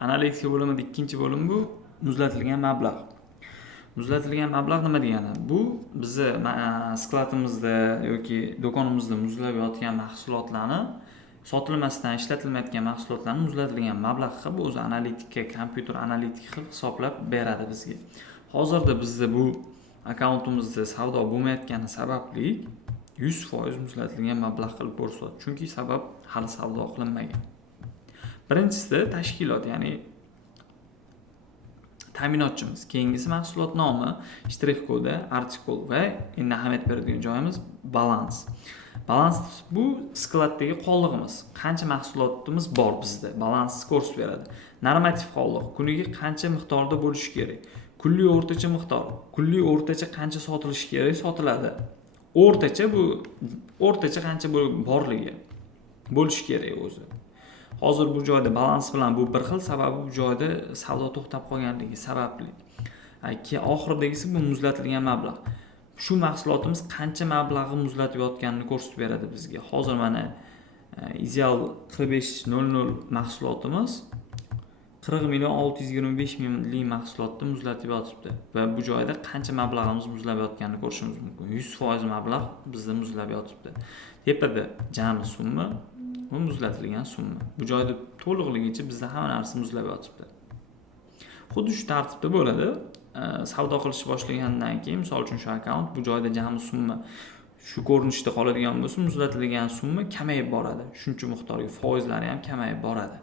Analitika bo'limida ikkinchi bo'lim bu muzlatilgan mablag'. Muzlatilgan mablag' nima degani? Bu bizni skladimizda yoki do'konimizda muzlab yotgan mahsulotlarni sotilmasdan ishlatilmayotgan mahsulotlarni muzlatilgan mablag' qilib o'zi analitika, kompyuter analitika qilib hisoblab beradi bizga. Hozirda bizda bu akkauntimizda savdo bo'lmayotgani sababli 100% muzlatilgan mablag' qilib ko'rsatadi. Chunki sabab hali savdo qilinmagan. Birinchisi tashkilot, ya'ni ta'minotchimiz. Keyingisi mahsulot nomi, shtrix kodi, artikul va endi ahamiyat beradigan joyimiz balans. Balans bu skladdagi qollig'imiz. Qancha mahsulotimiz bor bizda? Balansni ko'rsatib beradi. Normativ qolliq kuniga qancha miqdorda bo'lishi kerak? Kunlik o'rtacha miqdor. Kunlik o'rtacha qancha sotilishi kerak? Sotiladi. O'rtacha qancha borligi bo'lishi kerak o'zi. Hozir bu joyda balans bilan bu bir xil, sababi bu joyda savdo to'xtab qolganligi sababli. Oxiridagisi bu muzlatilgan mablag'. Shu mahsulotimiz qancha mablag'ni muzlatib yotganini ko'rsatib beradi bizga. Hozir mana Ideal 4500 mahsulotimiz 40.625.000lik mahsulotni muzlatib yotibdi va bu joyda qancha mablag'imiz muzlab yotganini ko'rishimiz mumkin. 100% mablag' bizda muzlab yotibdi. Tepada jami summa bu muzlatilgan summa. Bu joyda to'liqligicha bizda hamma narsa muzlab yotibdi. Xuddi shu tartibda bo'ladi. Savdo qilishni boshlagandan keyin, misol uchun shu akkaunt bu joyda jami summa shu ko'rinishda qoladigan bo'lsa, muzlatilgan summa kamayib boradi. Shuncha miqdorga foizlari ham kamayib boradi.